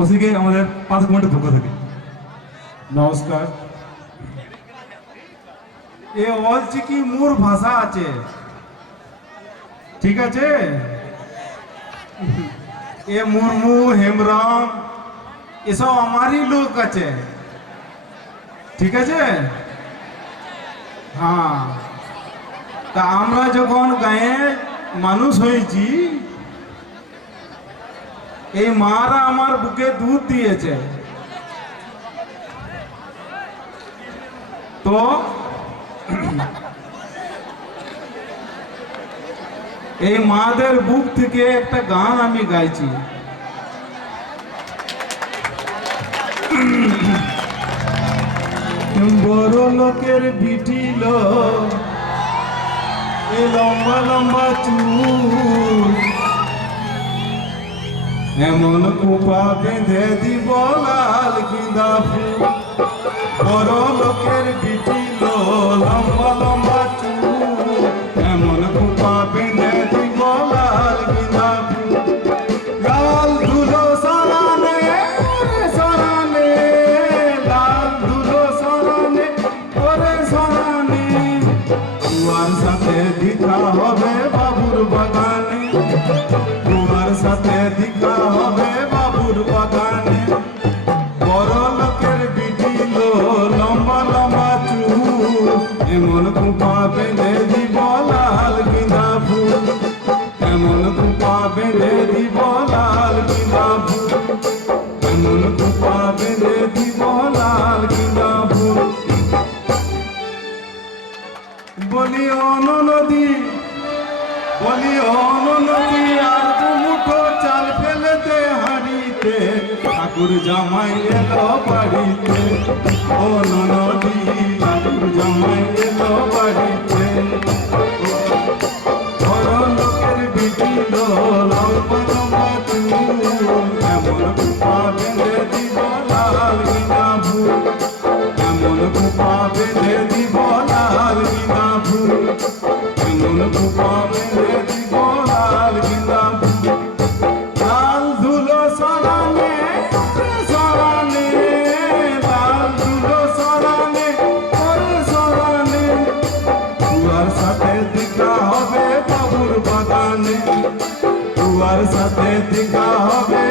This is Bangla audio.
ওসিকে আমাদের 5 মিনিটের পক্ষ থেকে নমস্কার। এ বলছি কি মোর ভাষা আছে, ঠিক আছে? এ মুর্মু হেমব্রম এসব আমারই লোক আছে, ঠিক আছে? হ্যাঁ, তা আমরা যখন গায়ে মানুষ হয়েছি, এই মারা আমার বুকে দুধ দিয়েছে, তো এই মাদের বুক থেকে একটা গান আমি গাইছি। বড় লোকের বিটিল এ লম্বা লম্বা চুল, এমন কুপা বেঁধে দিব লাল গিঁদা ফুল। বড় লোকের বিটিল লম্বা লম্বা চুল, এমন কুপা বেঁধে দিব লাল গিঁদা ফুল। লাল ধুলো সরানে ওরে সরানে, লাল ধুলো সরানে ওরে সরানে, তোমার সাথে দেখা হবে বাবুর বাগানে, তোমার সাথে দেখা হবে বাবুর বাগানে। বড় লোকের বিটিল লম্বা লম্বা চুল, এমন কুপা বেঁধে দিব লাল গিঁদা ফুল, এমন কুপা বেঁধে দিব লাল গিঁদা ফুল, এমন কুপা বেঁধে দিব লাল গিঁদা ফুল। বলি নদী, বলি নদী, আর দু মুঠো চাল ফেলেতে হাঁড়িতে, ঠাকুর জামাই এলো বাড়িতে। ও নদী, ঠাকুর জামাই এলো বাড়িতে। বড় লোকের বিটিল লম্বা লম্বা চুল, এমন কুপা বেঁধে দিব লাল গিঁদা ফুল, এমন কুপা বেঁধে দিব লাল গিঁদা ফুল, এমন কুপা বেঁধে দিব লাল গিঁদা ফুল। লাল ধুলো সরানে সরানে, লাল ধুলো সরানে ওরে সরানে, তুয়ার সাথে দেখা হবে বাবুর বাগানে, তুয়ার সাথে দেখা হবে